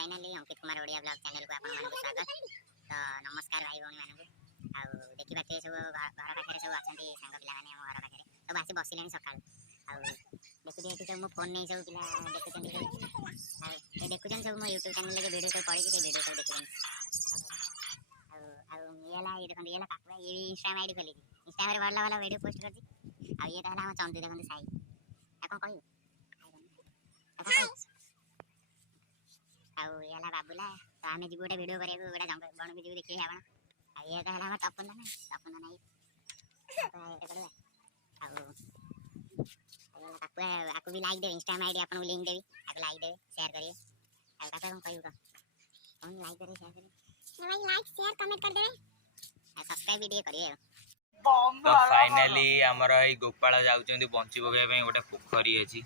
Finally Ankit Kumar Odia blog channel को आपन मानक स्वागत। तो नमस्कार भाई भौणी मानक आ देखिबा ते सब घर पाखे सब अछंती सांग पिला माने हम घर पाखे सब आसी बसिलेनी सकाळ आ देखु दे सब मो फोन नै सब पिला देखुचंती आ ए देखुचन सब मो YouTube चैनल के वीडियो सब पड़ी से वीडियो सब देखुचन आ येला ये देखन येला काकुआ ये इंस्टाग्राम आईडी खोली इंस्टाग्राम रे वाला वाला वीडियो पोस्ट करती आ ये कहला हम चंदू देखन साई आ कोन कहियो आउ याला बाबूला तो आमे जी गोटे वीडियो करिया गोटा जंगल बन के जी देखि आपण आ ये कहला हम तपन नाही करबा आउ काकुआ आकु भी लाइक दे इंस्टाग्राम आईडी आपन link Devi आकु like they share करिए आ काका हम कहियो का हम लाइक करे शेयर करे भाई लाइक शेयर कमेंट कर देबे आ सब्सक्राइब भी करिए। तो फाइनाली आमर ये गोपाल जाऊँ बंची पकड़ा गोटे पोखरी अच्छी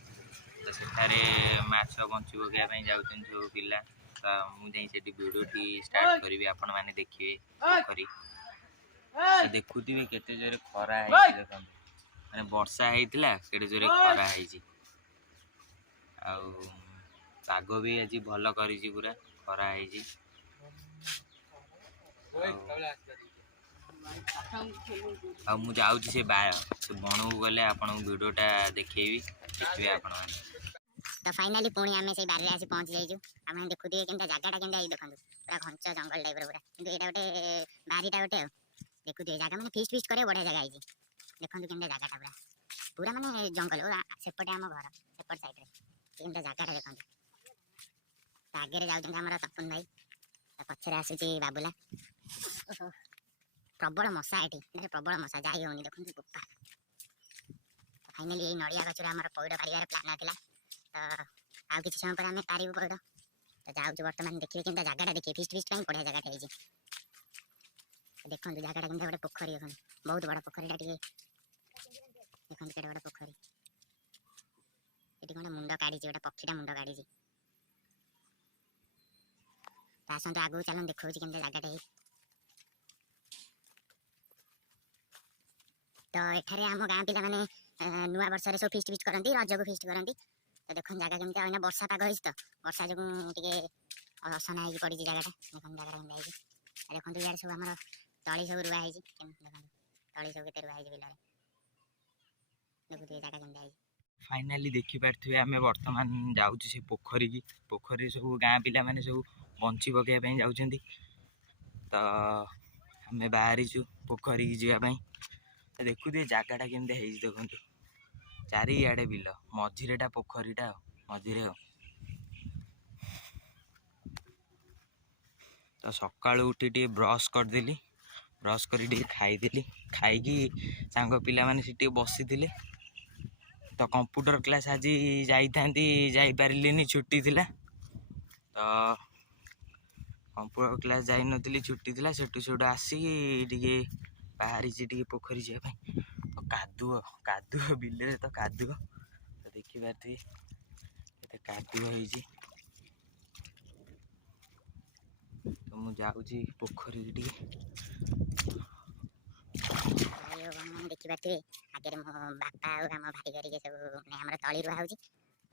तो सेठारे माछ बंची पकड़ा जाऊँ सब पिला तो मुझे भिडियोटी स्टार्ट करी आपण मैंने देखिए पोखरी तो देखुथि केते जोरे खरा है देखो माने वर्षा होता केते जोरे खरा है पाग भी आज भल कर पूरा खरा है आ मु जाऊँ से बण को गले आपन वीडियोटा देखेबी देखिए आपण तो फाइनाली पुणी आमे से बारे आसी पहुंच जाइजु आमे देखुथि केनता जगाटा केनता आई देखंतु पूरा घंचा जंगल टाइप रो पूरा किंतु एटा गोटे बारीटा गोटे देखुथि जगह माने फीस्ट करे बढ़िया जगह आइजी देखंतु केनता जगाटा पूरा पूरा माने जंगल सेपटे हम घर सेपट साइड रे केनता जगाटा देखंतु आगे रे जाउछन हमरा तपन भाई पछरे आसी बाबूला प्रबल मशा एटी प्रबल मशा जाई होनी देखंतु गोपा फाइनाली ये नड़िया गछरे हमर पौड़ पारियार प्लान थिला तो आउ किछि समय पर हमें पारिबो पौड़ तो जाउछु वर्तमान देखिबे केनता जगाटा देखिए फीस्ट टाइम बढ़िया जगाटा हेजी देखंतु जगाटा केनता बडा पोखरी देखंतु बहुत बड़ा पोखरीटा टिके देखंतु केडा बडा पोखरी एटी कोन मुंडा काढी जे बडा पक्षीटा मुंडा काढी जे तासन तो आगु चलन देखौछि केनता जगाटा हे तो एठारे आम गाँ पिला माने नुआ वर्ष सब फीस्ट करती रज को फीस्ट करती तो देख जगह केमती अना वर्षा पाग हो तो वर्षा जो टे असना हो पड़ी जगह देख जगह केमती देखो यार सब आम तली सब रुआ देखो तली सब के रुआ बिल देखो जगह केमती फाइनाली देखि पारथिबे आमे वर्तमान जाउँ से पोखरी की पोखरी सब गाँ पिला माने सब बंची पकड़ा जाउछंती तो आमे बाहरीचु पोखरी की जावाई तो देखु दे जगहटा केमती है देखो चारिआडे बिल मझिरेटा पोखरीटा मझिरे तो सकाळु उठी टे ब्रश करदेली ब्रश कर खाईदेली खाई सांग पिला माने सिटी बसी थिले तो कंप्यूटर क्लास आज जाई पारिलेनी छुट्टी थिला तो कंप्यूटर क्लास जाई नथिली छुट्टी थिला सेठू आसी टिके बाहरी टिके पोखरी जाए तो कादुओ कादुओ बिल तो कादुओ तो देखी पार्थी कादुओ होइजी तो मु जाउची पोखरी टिके देखी पारे आगे मो बापा और आम भाई करेंगे सब मैंने हमारा तली रुआ हो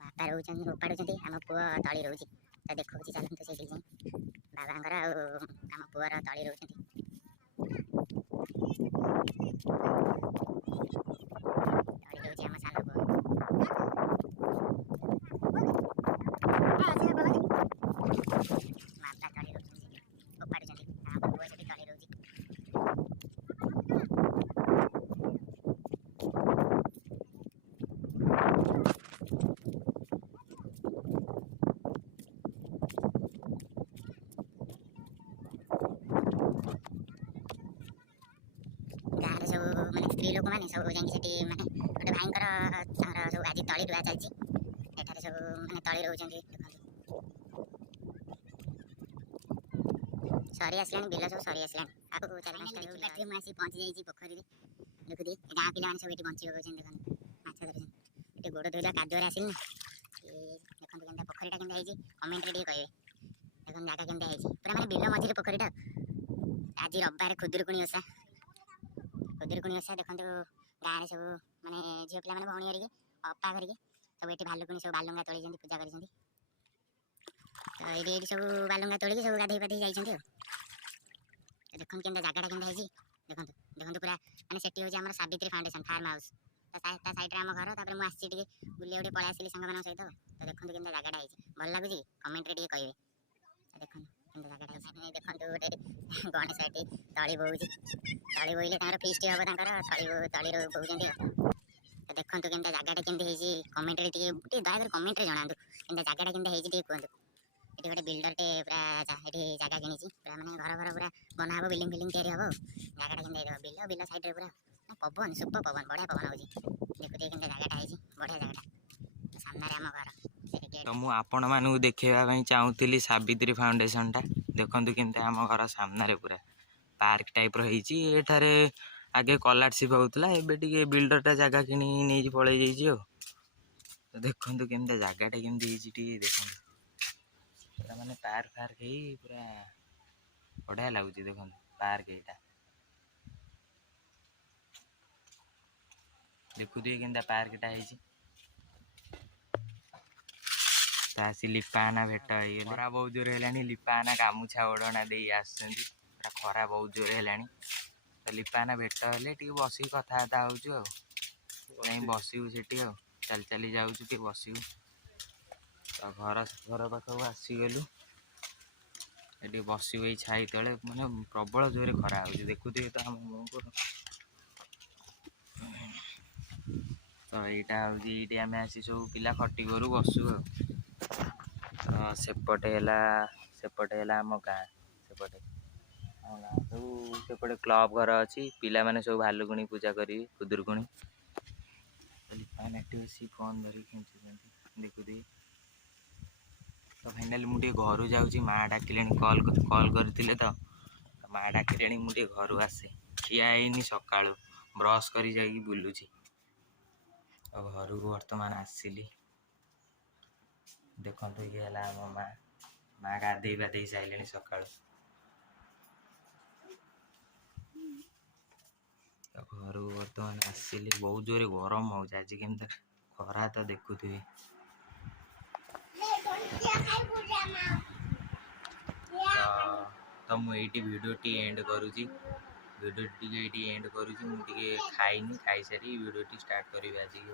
बापा रोच उपाड़ुं आम पुआ तली रोच तो देखा चलते से बाबा आम पुअर तली रोच आम सान बापा तली रोच उपाड़ुं आम पुआ से तली रोच स्त्री लोक मैंने सब जाइए माने गोटे भाईकर सब आज तली रुआ चलती एठारे सब माने तली रोच सरी आसला बिल सब सरी आसला आपको चल मुझे पहुँची जाइए पोखरी देखु दी गाँ पिला सब ये बंची पकाउछन देखो माछ धरछन ये गोड़ धोइला कादुआरे आसिल ना देखो केनता पोखरीटा केनता हेजी कमेंट रे कहे देखो जगह केनता हेजी पूरा माने बिल मझिरे पोखरीटा आज रविवार खुदुरकुणी ओषा देखो गाँव में सब माने झील पिला माने भौणी हरिके अपा करके सब ये भालुकुणी सब बालुंगा तोली पूजा कर ତ ଏଇଠି ସବୁ ବାଲୁଙ୍ଗା ତୋଳିକି ସବୁ ଗାଧେଇ ପାଧେଇ ଯାଇଛନ୍ତି ଆଉ। ଦେଖନ୍ତୁ କେମିତି ଜାଗାଟା କେମିତି ହେଇଛି ଦେଖନ୍ତୁ ଦେଖନ୍ତୁ ପୁରା ମାନେ ସେଠି ହେଉଛି ଆମର ସାବିତ୍ରୀ ଫାଉଣ୍ଡେସନ ଫାର୍ମ ହାଉସ୍ ତା ସାଇଡ଼ରେ ଆମ ଘର। ତାପରେ ମୁଁ ଆସିଛି ଟିକେ ବୁଲିବାକୁ ଟିକେ ପଳେଇ ଆସିଲି ସାଙ୍ଗମାନଙ୍କ ସହିତ। ତ ଦେଖନ୍ତୁ କେମିତି ଜାଗାଟା ହେଇଛି ଭଲ ଲାଗୁଛି କମେଣ୍ଟରେ ଟିକେ କହିବେ। ଦେଖନ୍ତୁ କେମିତି ଜାଗାଟା ହେଇଛି ଦେଖନ୍ତୁ ଗୋଟେ ଗଣେଶ ଏଠି ତଳି ବୋହୁଛି ତଳି ବୋହିଲେ ତାଙ୍କର ଫିଷ୍ଟ ହବ ତାଙ୍କର ତଳିରୁ ବୋହୁଛନ୍ତି ଆଉ। ତ ଦେଖନ୍ତୁ କେମିତି ଜାଗାଟା କେମିତି ହେଇଛି କମେଣ୍ଟରେ ଟିକେ ଦୟାକରି କମେଣ୍ଟରେ ଜଣାନ୍ତୁ କେମିତି ଜାଗାଟା କେମିତି ହେଇଛି ଟିକେ କୁହନ୍ତୁ। ଏଠି ଗୋଟେ ବିଲ୍ଡରଟେ ପୁରା ଏଠି ଜାଗା କିଣିଛି ପୁରା ମାନେ ଘର ପୁରା ବନା ହବ ବିଲ୍ଡିଂ ଫିଲ୍ଡିଂ ତିଆରି ହବ ଆଉ। ଜାଗାଟା କେମିତି ହେଇଥିବ ବିଲ ସାଇଡ଼ରେ ପୁରା ପବନ ସୁପ ପବନ ବଢ଼ିଆ ପବନ ହେଉଛି। ଦେଖୁଥିବେ କେମିତି ଜାଗାଟା ହେଇଛି ବଢ଼ିଆ ଜାଗାଟା ସାମ୍ନାରେ ଆମ ଘର। ତ ମୁଁ ଆପଣମାନଙ୍କୁ ଦେଖେଇବା ପାଇଁ ଚାହୁଁଥିଲି ସାବିତ୍ରୀ ଫାଉଣ୍ଡେସନଟା। ଦେଖନ୍ତୁ କେମିତି ଆମ ଘର ସାମ୍ନାରେ ପୁରା ପାର୍କ ଟାଇପ୍ର ହେଇଛି। ଏଠାରେ ଆଗେ ସ୍କଲାରସିପ୍ ହେଉଥିଲା, ଏବେ ଟିକେ ବିଲ୍ଡରଟା ଜାଗା କିଣି ନେଇକି ପଳେଇ ଯାଇଛି ଆଉ। ତ ଦେଖନ୍ତୁ କେମିତି ଜାଗାଟା କେମିତି ହେଇଛି ଟିକେ ଦେଖନ୍ତୁ ପୁରା ମାନେ ପାର୍କ ହେଇ ପୁରା ବଢ଼ିଆ ଲାଗୁଛି। ଦେଖନ୍ତୁ ପାର୍କ ଏଇଟା ଦେଖୁଥିବେ କେମିତି ପାର୍କଟା ହେଇଛି। ତ ଆସି ଲିପାନା ଭେଟ ହେଇଗଲେ। ଖରା ବହୁତ ଜୋରେ ହେଲାଣି ଲିପାନା ଗାମୁଛା ଓଢ଼ଣା ଦେଇ ଆସୁଛନ୍ତି ପୁରା ଖରା ବହୁତ ଜୋରେ ହେଲାଣି। ତ ଲିପାନା ଭେଟ ହେଲେ ଟିକେ ବସିକି କଥାବାର୍ତ୍ତା ହେଉଛୁ ଆଉ। ଯାଇ ବସିବୁ ସେଠି ଆଉ ଚାଲି ଚାଲି ଯାଉଛୁ ଟିକେ ବସିବୁ। ତ ଘର ପାଖକୁ ଆସିଗଲୁ ଏଠି ବସିବୁ ଏଇ ଛାଇ ତଳେ ମାନେ ପ୍ରବଳ ଜୋରେ ଖରା ହେଉଛି ଦେଖୁଥିବେ ତ ଆମ ମୁହଁକୁ। ତ ଏଇଟା ହେଉଛି ଏଇଠି ଆମେ ଆସି ସବୁ ପିଲା ଖଟି କରୁ ବସୁ ଆଉ। ତ ସେପଟେ ହେଲା ଆମ ଗାଁ ସେପଟେ ଆମ ଗାଁ ସବୁ ସେପଟେ କ୍ଲବ୍ ଘର ଅଛି। ପିଲାମାନେ ସବୁ ଭାଲୁକୁଣି ପୂଜା କରିବେ ଖୁଦୁରୁକୁଣି। ଏଠି ବସି ଫୋନ୍ ଧରିକି ଖେଞ୍ଚୁଛନ୍ତି ଦେଖୁଥିବେ। ତ ଫାଇନାଲି ମୁଁ ଟିକେ ଘରୁ ଯାଉଛି ମାଆ ଡାକିଲେଣି କଲ୍ କରିଥିଲେ ତ ମାଆ ଡାକିଲେଣି ମୁଁ ଟିକେ ଘରୁ ଆସେ। ଖିଆ ହେଇନି ସକାଳୁ ବ୍ରସ୍ କରି ଯାଇକି ବୁଲୁଛି। ଆଉ ଘରକୁ ବର୍ତ୍ତମାନ ଆସିଲି। ଦେଖନ୍ତୁ ଇଏ ହେଲା ଆମ ମାଆ ଗାଧେଇ ପାଧେଇ ସାରିଲେଣି ସକାଳୁ। ତ ଘରକୁ ବର୍ତ୍ତମାନ ଆସିଲି ବହୁତ ଜୋରେ ଗରମ ହେଉଛି ଆଜି କେମିତି ଖରା ତ ଦେଖୁଥିବେ। ତ ମୁଁ ଏଇଠି ଭିଡ଼ିଓଟି ଏଣ୍ଡ କରୁଛି। ମୁଁ ଟିକେ ଖାଇନି ଖାଇସାରି ଭିଡ଼ିଓଟି ଷ୍ଟାର୍ଟ କରିବି ଆଜି।